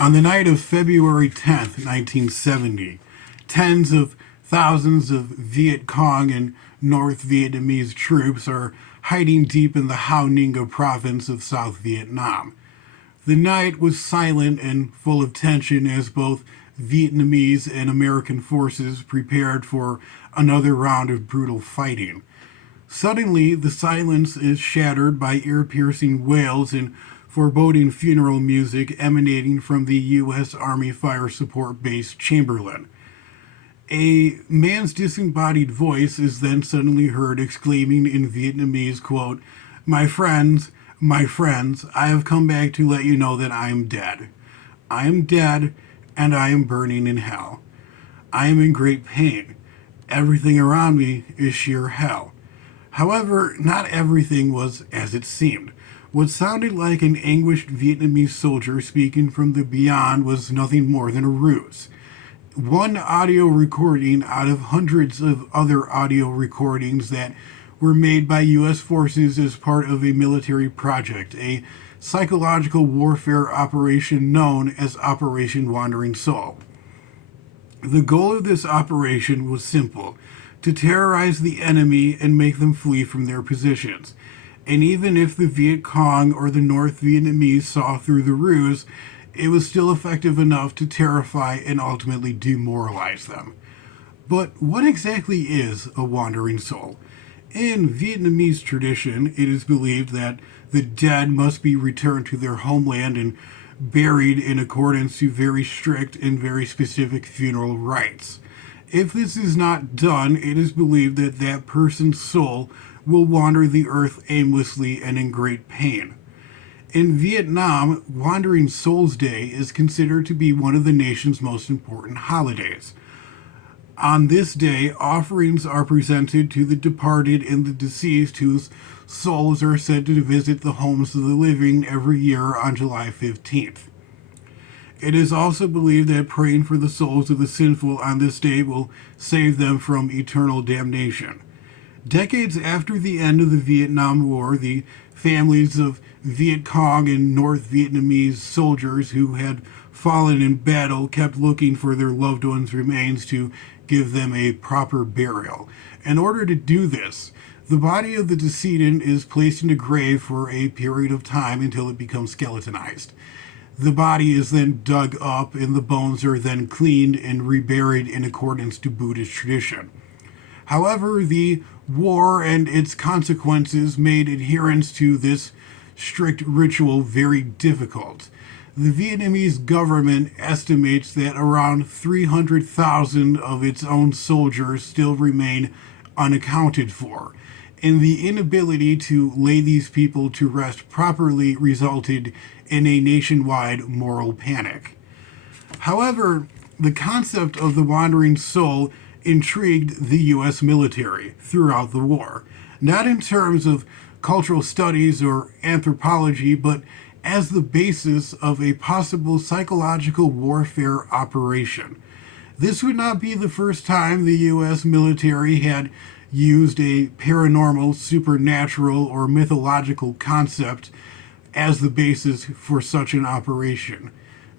On the night of February 10th, 1970, tens of thousands of Viet Cong and North Vietnamese troops are hiding deep in the Hao Ninh province of South Vietnam. The night was silent and full of tension as both Vietnamese and American forces prepared for another round of brutal fighting. Suddenly, the silence is shattered by ear-piercing wails and foreboding funeral music emanating from the U.S. Army Fire Support Base Chamberlain. A man's disembodied voice is then suddenly heard exclaiming in Vietnamese, quote, my friends, I have come back to let you know that I am dead. I am dead, and I am burning in hell. I am in great pain. Everything around me is sheer hell. However, not everything was as it seemed. What sounded like an anguished Vietnamese soldier speaking from the beyond was nothing more than a ruse. One audio recording out of hundreds of other audio recordings that were made by U.S. forces as part of a military project, a psychological warfare operation known as Operation Wandering Soul. The goal of this operation was simple: to terrorize the enemy and make them flee from their positions. And even if the Viet Cong or the North Vietnamese saw through the ruse, it was still effective enough to terrify and ultimately demoralize them. But what exactly is a wandering soul? In Vietnamese tradition, it is believed that the dead must be returned to their homeland and buried in accordance to very strict and very specific funeral rites. If this is not done, it is believed that that person's soul will wander the earth aimlessly and in great pain. In Vietnam, Wandering Souls Day is considered to be one of the nation's most important holidays. On this day, offerings are presented to the departed and the deceased whose souls are said to visit the homes of the living every year on July 15th. It is also believed that praying for the souls of the sinful on this day will save them from eternal damnation. Decades after the end of the Vietnam War, the families of Viet Cong and North Vietnamese soldiers who had fallen in battle kept looking for their loved ones' remains to give them a proper burial. In order to do this, the body of the decedent is placed in a grave for a period of time until it becomes skeletonized. The body is then dug up and the bones are then cleaned and reburied in accordance to Buddhist tradition. However, the war and its consequences made adherence to this strict ritual very difficult. The Vietnamese government estimates that around 300,000 of its own soldiers still remain unaccounted for, and the inability to lay these people to rest properly resulted in a nationwide moral panic. However, the concept of the wandering soul intrigued the U.S. military throughout the war, not in terms of cultural studies or anthropology, but as the basis of a possible psychological warfare operation. This would not be the first time the U.S. military had used a paranormal, supernatural, or mythological concept as the basis for such an operation.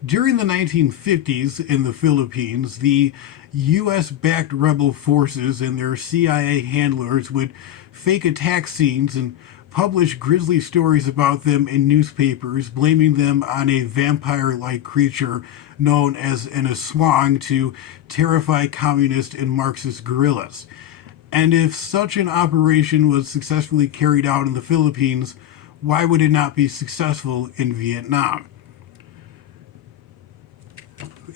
During the 1950s in the Philippines, the U.S.-backed rebel forces and their CIA handlers would fake attack scenes and publish grisly stories about them in newspapers, blaming them on a vampire-like creature known as an aswang to terrify communist and Marxist guerrillas. And if such an operation was successfully carried out in the Philippines, why would it not be successful in Vietnam?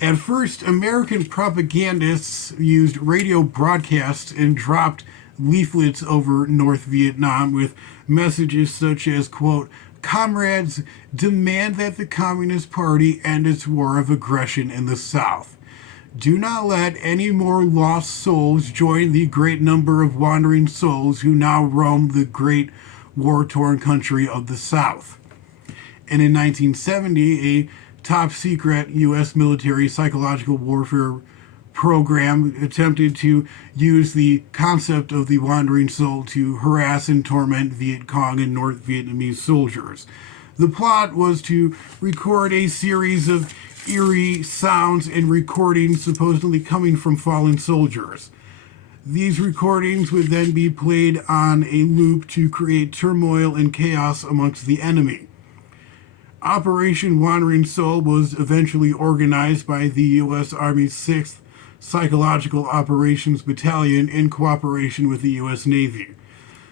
At first, American propagandists used radio broadcasts and dropped leaflets over North Vietnam with messages such as, quote, "Comrades, demand that the Communist Party end its war of aggression in the South. Do not let any more lost souls join the great number of wandering souls who now roam the great war-torn country of the South." And in 1970, a top-secret U.S. military psychological warfare program attempted to use the concept of the wandering soul to harass and torment Viet Cong and North Vietnamese soldiers. The plot was to record a series of eerie sounds and recordings supposedly coming from fallen soldiers. These recordings would then be played on a loop to create turmoil and chaos amongst the enemy. Operation Wandering Soul was eventually organized by the U.S. Army's 6th Psychological Operations Battalion in cooperation with the U.S. Navy.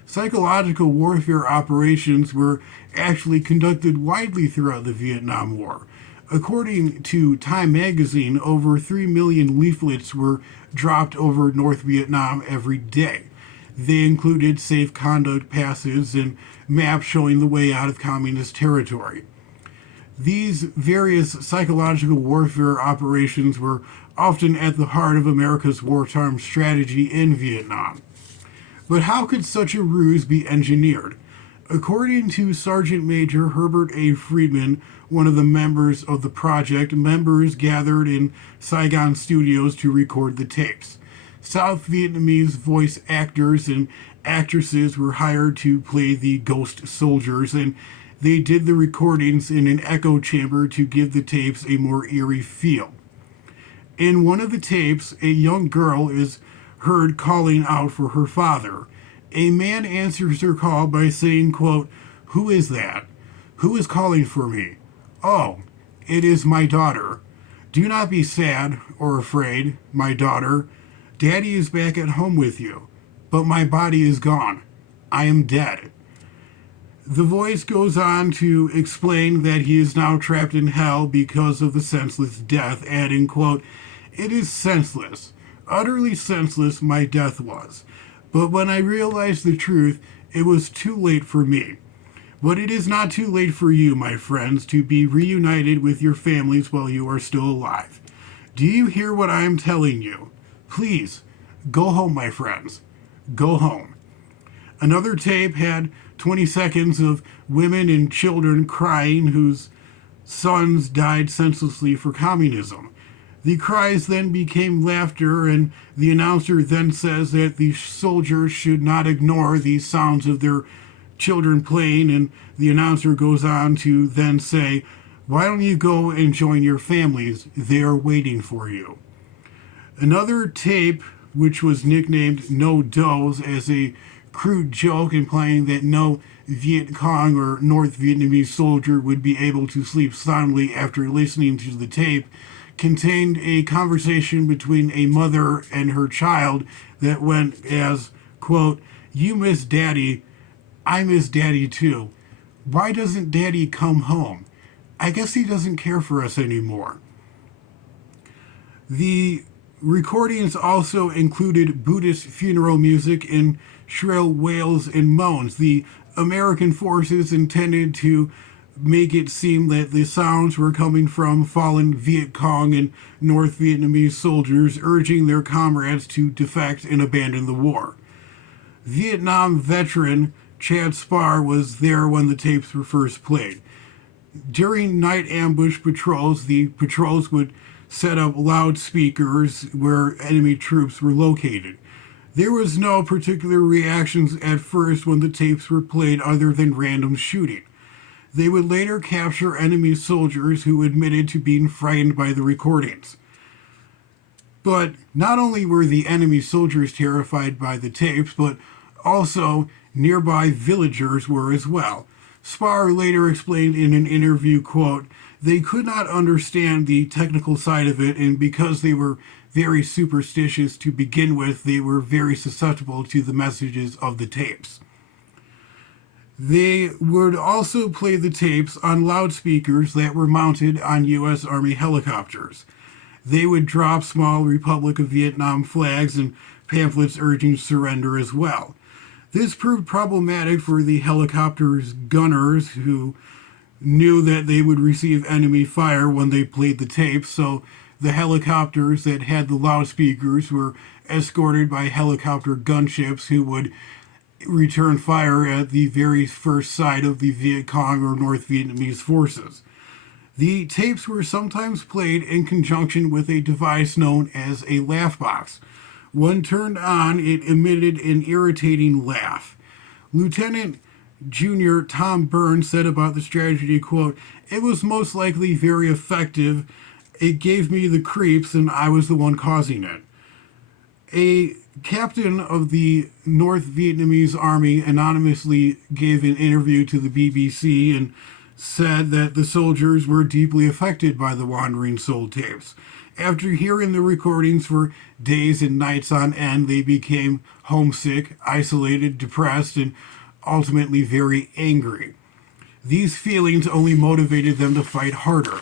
Psychological warfare operations were actually conducted widely throughout the Vietnam War. According to Time magazine, over 3 million leaflets were dropped over North Vietnam every day. They included safe conduct passes and maps showing the way out of communist territory. These various psychological warfare operations were often at the heart of America's wartime strategy in Vietnam. But how could such a ruse be engineered? According to Sergeant Major Herbert A. Friedman, one of the members of the project, members gathered in Saigon studios to record the tapes. South Vietnamese voice actors and actresses were hired to play the ghost soldiers, and they did the recordings in an echo chamber to give the tapes a more eerie feel. In one of the tapes, a young girl is heard calling out for her father. A man answers her call by saying, quote, "Who is that? Who is calling for me? Oh, it is my daughter. Do not be sad or afraid, my daughter. Daddy is back at home with you, but my body is gone. I am dead." The voice goes on to explain that he is now trapped in hell because of the senseless death, adding, quote, "It is senseless, utterly senseless my death was. But when I realized the truth, it was too late for me. But it is not too late for you, my friends, to be reunited with your families while you are still alive. Do you hear what I am telling you? Please, go home, my friends. Go home." Another tape had 20 seconds of women and children crying whose sons died senselessly for communism. The cries then became laughter, and the announcer then says that the soldiers should not ignore the sounds of their children playing, and the announcer goes on to then say, "Why don't you go and join your families? They are waiting for you." Another tape, which was nicknamed No Doze as a crude joke implying that no Viet Cong or North Vietnamese soldier would be able to sleep soundly after listening to the tape, contained a conversation between a mother and her child that went as, quote, "You miss Daddy. I miss Daddy too. Why doesn't Daddy come home? I guess he doesn't care for us anymore." The recordings also included Buddhist funeral music and shrill wails and moans. The American forces intended to make it seem that the sounds were coming from fallen Viet Cong and North Vietnamese soldiers urging their comrades to defect and abandon the war. Vietnam veteran Chad Spar was there when the tapes were first played. During night ambush patrols, the patrols would set up loudspeakers where enemy troops were located. There was no particular reactions at first when the tapes were played other than random shooting. They would later capture enemy soldiers who admitted to being frightened by the recordings. But not only were the enemy soldiers terrified by the tapes, but also nearby villagers were as well. Spar later explained in an interview, quote, "They could not understand the technical side of it, and because they were very superstitious to begin with, they were very susceptible to the messages of the tapes." They would also play the tapes on loudspeakers that were mounted on U.S. Army helicopters. They would drop small Republic of Vietnam flags and pamphlets urging surrender as well. This proved problematic for the helicopter's gunners, who knew that they would receive enemy fire when they played the tapes, so the helicopters that had the loudspeakers were escorted by helicopter gunships who would return fire at the very first sight of the Viet Cong or North Vietnamese forces. The tapes were sometimes played in conjunction with a device known as a laugh box. When turned on, it emitted an irritating laugh. Lieutenant Junior Tom Burns said about the strategy, quote, "It was most likely very effective it gave me the creeps and I was the one causing it. A captain of the North Vietnamese army anonymously gave an interview to the BBC and said that the soldiers were deeply affected by the Wandering Soul tapes. After hearing the recordings for days and nights on end, they became homesick, isolated, depressed, and ultimately very angry. These feelings only motivated them to fight harder.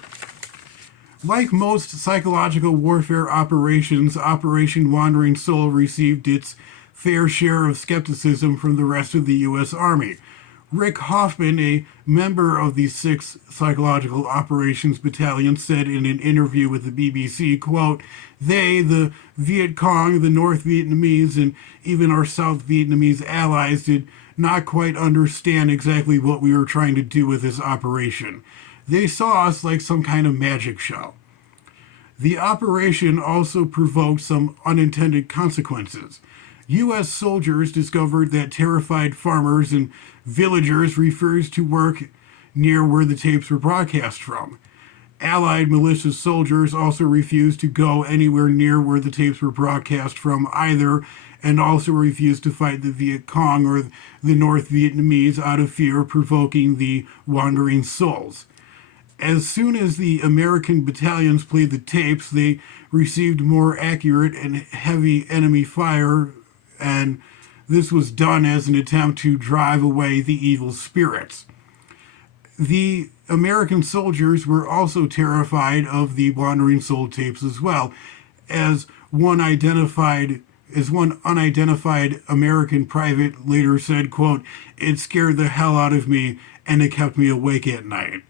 Like most psychological warfare operations, Operation Wandering Soul received its fair share of skepticism from the rest of the U.S. Army. Rick Hoffman, a member of the 6th Psychological Operations Battalion, said in an interview with the BBC, quote, "They, the Viet Cong, the North Vietnamese, and even our South Vietnamese allies did not quite understand exactly what we were trying to do with this operation. They saw us like some kind of magic show." The operation also provoked some unintended consequences. U.S. soldiers discovered that terrified farmers and villagers refused to work near where the tapes were broadcast from. Allied militia soldiers also refused to go anywhere near where the tapes were broadcast from either, and also refused to fight the Viet Cong or the North Vietnamese out of fear of provoking the Wandering Souls. As soon as the American battalions played the tapes, they received more accurate and heavy enemy fire, and this was done as an attempt to drive away the evil spirits. The American soldiers were also terrified of the Wandering Soul tapes as well, as one unidentified American private later said, quote, "It scared the hell out of me and it kept me awake at night."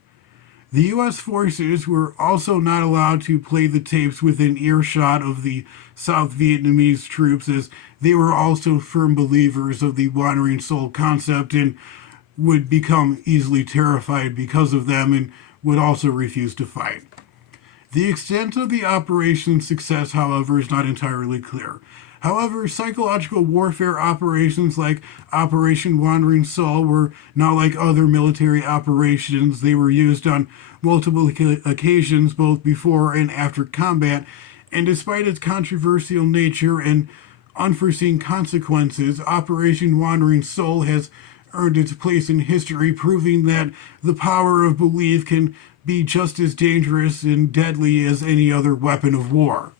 The U.S. forces were also not allowed to play the tapes within earshot of the South Vietnamese troops, as they were also firm believers of the Wandering Soul concept and would become easily terrified because of them and would also refuse to fight. The extent of the operation's success, however, is not entirely clear. However, psychological warfare operations like Operation Wandering Soul were not like other military operations. They were used on multiple occasions, both before and after combat, and despite its controversial nature and unforeseen consequences, Operation Wandering Soul has earned its place in history, proving that the power of belief can be just as dangerous and deadly as any other weapon of war.